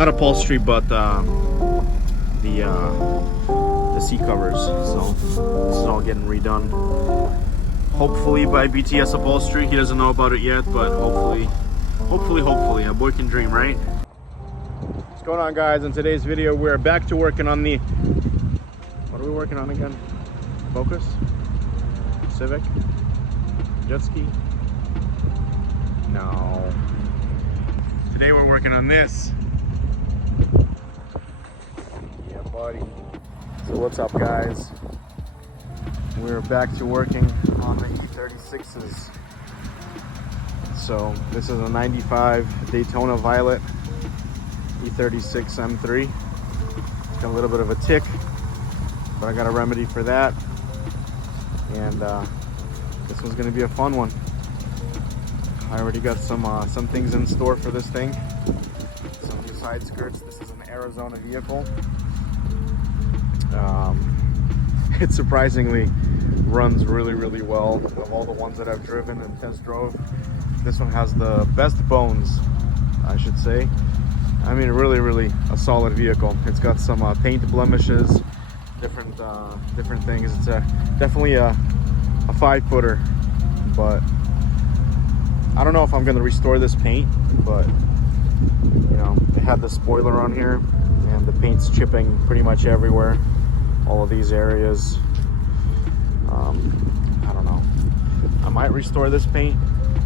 not upholstery, but the seat covers. So this is all getting redone. Hopefully by BTS Upholstery. He doesn't know about it yet, but hopefully, a boy can dream, right? What's going on, guys? In today's video, we're back to working on the, what are we working on again? Focus? Civic? Jet ski? No. Today we're working on this. Yeah, buddy. So what's up, guys? We're back to working on the E36s. So this is a 95 Daytona Violet E36 M3. It's got a little bit of a tick, but I got a remedy for that. And this one's gonna be a fun one. I already got some things in store for this thing. Some new side skirts. This is an Arizona vehicle. It surprisingly runs really well. Of all the ones that I've driven and test drove, this one has the best bones, I should say. I mean, really a solid vehicle. It's got some paint blemishes, different things. It's definitely a 5-footer, but I don't know if I'm going to restore this paint. But you know, it had the spoiler on here, and the paint's chipping pretty much everywhere. All of these areas. I don't know. I might restore this paint,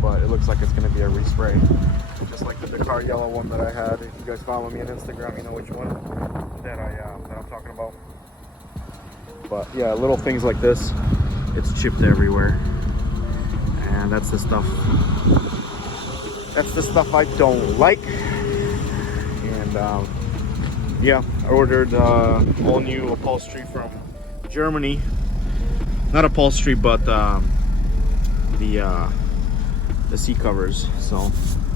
but it looks like it's going to be a respray, just like the Dakar yellow one that I had. If you guys follow me on Instagram, you know which one that I'm talking about. But yeah, little things like this, it's chipped everywhere, and that's the stuff. That's the stuff I don't like. And yeah, I ordered all new upholstery from Germany. Not upholstery, but the seat covers. So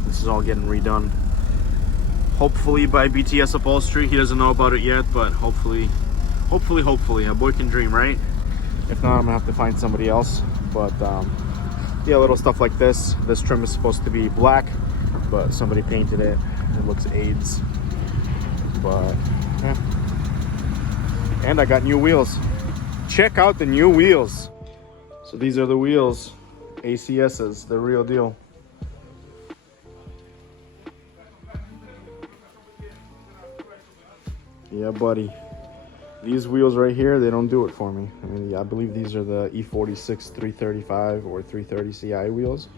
this is all getting redone. Hopefully by BTS Upholstery. He doesn't know about it yet, but hopefully, a boy can dream, right? If not, I'm gonna have to find somebody else. But yeah, little stuff like this. This trim is supposed to be black, but somebody painted it. It looks AIDS. But yeah. And I got new wheels. Check out the new wheels. So these are the wheels, ACSs, the real deal. Yeah, buddy. These wheels right here, they don't do it for me. I mean, I believe these are the E46 335 or 330 CI wheels,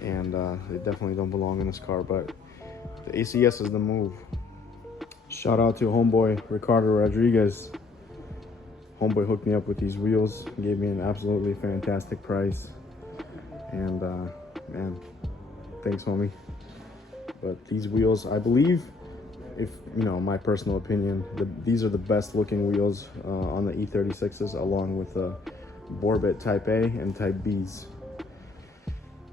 and they definitely don't belong in this car, but the ACS is the move. Shout out to homeboy Ricardo Rodriguez. Homeboy hooked me up with these wheels, gave me an absolutely fantastic price, and man, thanks, homie. But these wheels, I believe, if you know, my personal opinion, these are the best looking wheels on the E36s, along with the Borbet Type A and Type Bs.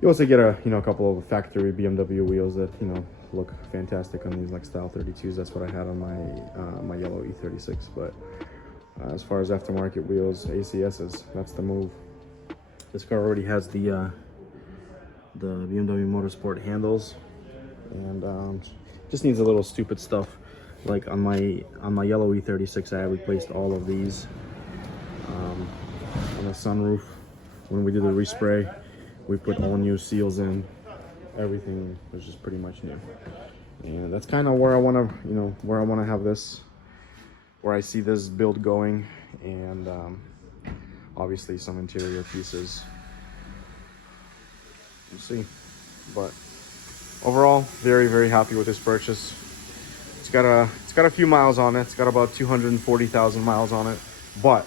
You also get a couple of factory BMW wheels that look fantastic on these, like Style 32s. That's what I had on my yellow E36. But as far as aftermarket wheels, ACSs, that's the move. This car already has the BMW Motorsport handles, and just needs a little stupid stuff. Like on my yellow E36, I replaced all of these on the sunroof. When we did the respray, we put all new seals in. Everything was just pretty much new, and that's kind of where I want to have this, where I see this build going, and obviously some interior pieces. We'll see, but overall, very happy with this purchase. It's got a few miles on it. It's got about 240,000 miles on it, but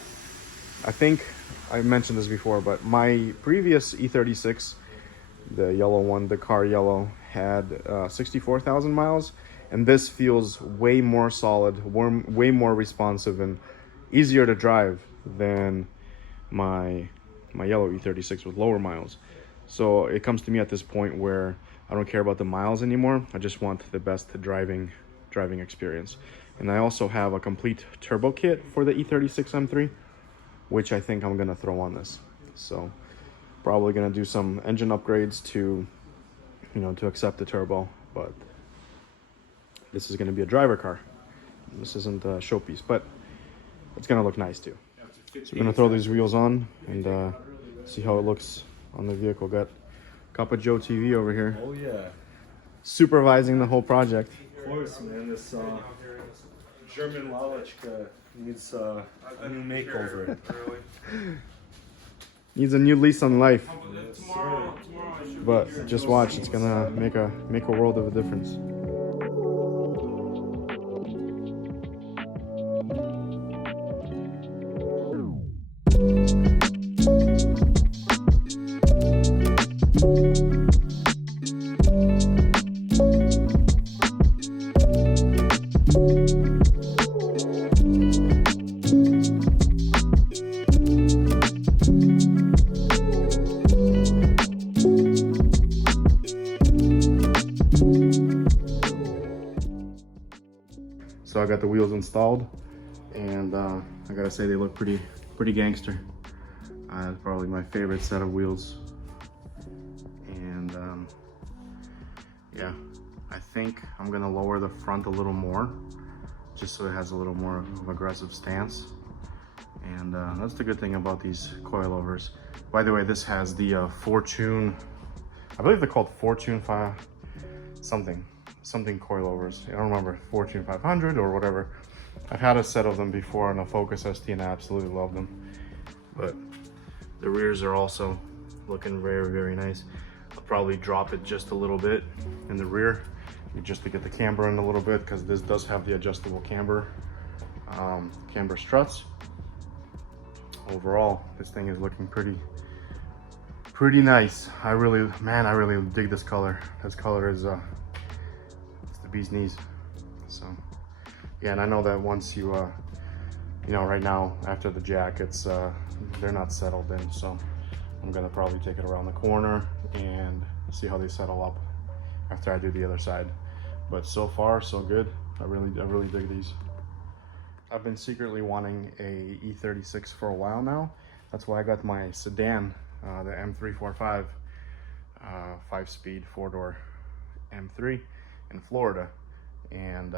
I think I mentioned this before, but my previous E36, the yellow one, the car yellow, had 64,000 miles, and this feels way more solid, way more responsive, and easier to drive than my yellow E36 with lower miles. So it comes to me at this point where I don't care about the miles anymore. I just want the best driving experience. And I also have a complete turbo kit for the E36 M3, which I think I'm gonna throw on this. So probably gonna do some engine upgrades to, to accept the turbo. But this is going to be a driver car. This isn't a showpiece, but it's going to look nice too. So we're going to throw these wheels on and see how it looks on the vehicle. Got Kappa Joe TV over here. Oh yeah. Supervising the whole project. Of course, man. This German Lalechka needs a new makeover. Needs a new lease on life. Yes, sir. But just watch, it's gonna make a world of a difference. So I got the wheels installed, and I gotta say they look pretty gangster. Probably my favorite set of wheels. And yeah, I think I'm gonna lower the front a little more, just so it has a little more of aggressive stance. And that's the good thing about these coilovers. By the way, this has the Fortune, I believe they're called Fortune 5 something coilovers. I don't remember, Fortune 500 or whatever. I've had a set of them before on a Focus ST and I absolutely love them. But the rears are also looking very nice. I'll probably drop it just a little bit in the rear just to get the camber in a little bit, because this does have the adjustable camber struts. Overall, this thing is looking pretty nice. I really dig this color. This color is it's the bee's knees. So yeah, and I know that once you you know, right now after the jackets, they're not settled in, so I'm gonna probably take it around the corner and see how they settle up after I do the other side. But so far so good. I really dig these. I've been secretly wanting a E36 for a while now. That's why I got my sedan, the M345 5-speed 4-door M3 in Florida, and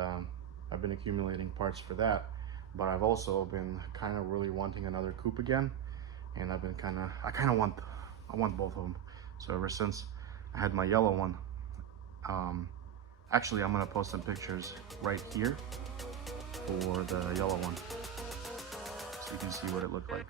I've been accumulating parts for that. But I've also been kind of really wanting another coupe again, and I want both of them. So ever since I had my yellow one, actually I'm gonna post some pictures right here for the yellow one, so you can see what it looked like.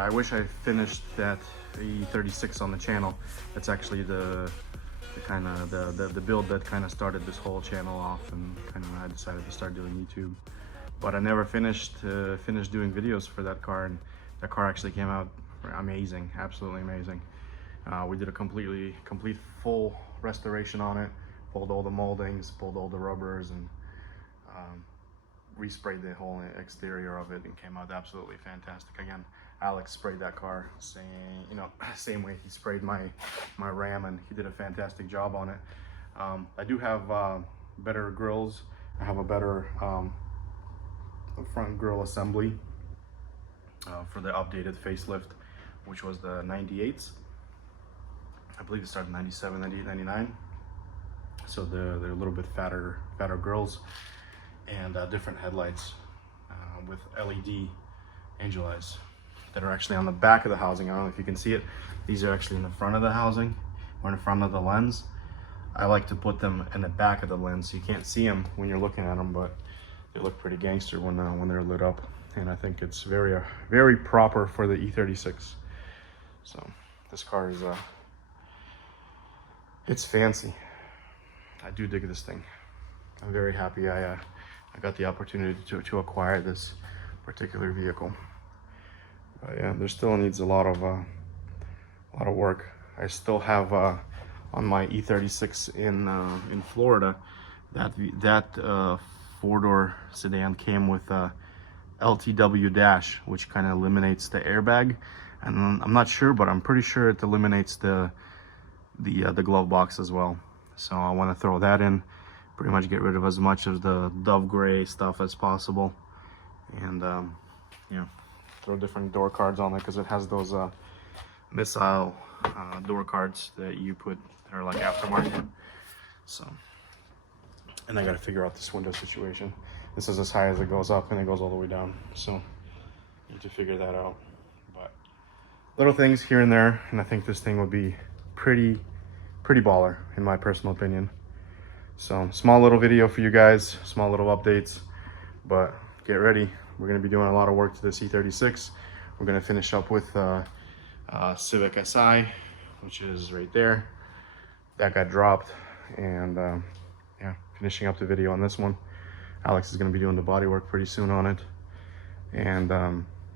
yeah, I wish I finished that E36 on the channel. That's actually the kind of the build that kind of started this whole channel off, and kind of I decided to start doing YouTube. But I never finished doing videos for that car, and that car actually came out amazing, absolutely amazing. We did a complete full restoration on it, pulled all the moldings, pulled all the rubbers, and resprayed the whole exterior of it, and came out absolutely fantastic. Again, Alex sprayed that car same way he sprayed my Ram, and he did a fantastic job on it. I do have better grills. I have a better front grille assembly for the updated facelift, which was the 98s. I believe it started 97, 98, 99. So they're a little bit fatter grills, and different headlights with LED angel eyes that are actually on the back of the housing. I don't know if you can see it. These are actually in the front of the housing or in the front of the lens. I like to put them in the back of the lens so you can't see them when you're looking at them, but they look pretty gangster when they're lit up. And I think it's very proper for the E36. So this car is it's fancy. I do dig this thing. I'm very happy I got the opportunity to acquire this particular vehicle. But yeah, there still needs a lot of work. I still have on my E36 in Florida, that four-door sedan came with a LTW dash, which kind of eliminates the airbag, and I'm not sure, but I'm pretty sure it eliminates the glove box as well. So I want to throw that in, pretty much get rid of as much of the dove gray stuff as possible, and throw different door cards on it, because it has those missile door cards that you put that are like aftermarket. So, and I got to figure out this window situation. This is as high as it goes up, and it goes all the way down, so need to figure that out. But little things here and there, and I think this thing would be pretty baller in my personal opinion. So small little video for you guys, small little updates, but get ready. We're going to be doing a lot of work to this E36. We're going to finish up with Civic Si, which is right there. That got dropped, and yeah, finishing up the video on this one. Alex is going to be doing the body work pretty soon on it, and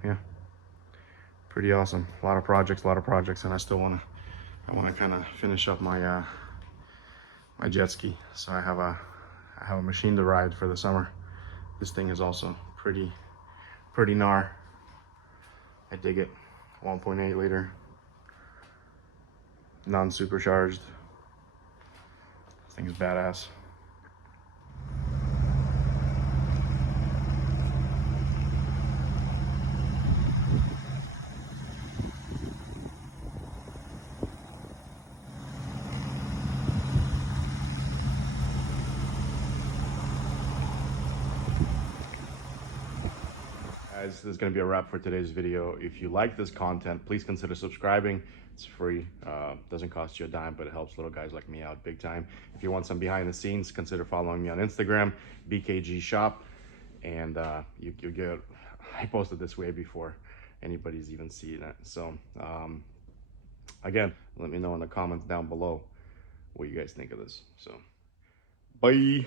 yeah, pretty awesome. A lot of projects, and I still want to kind of finish up my my jet ski. So I have a machine to ride for the summer. This thing is also pretty gnar. I dig it. 1.8 liter, non-supercharged. This thing's badass. Guys, this is going to be a wrap for today's video. If you like this content, please consider subscribing. It's free, doesn't cost you a dime, but it helps little guys like me out big time. If you want some behind the scenes, consider following me on Instagram, BKG Shop, and you get, I posted this way before anybody's even seen it. So again, let me know in the comments down below what you guys think of this. So bye.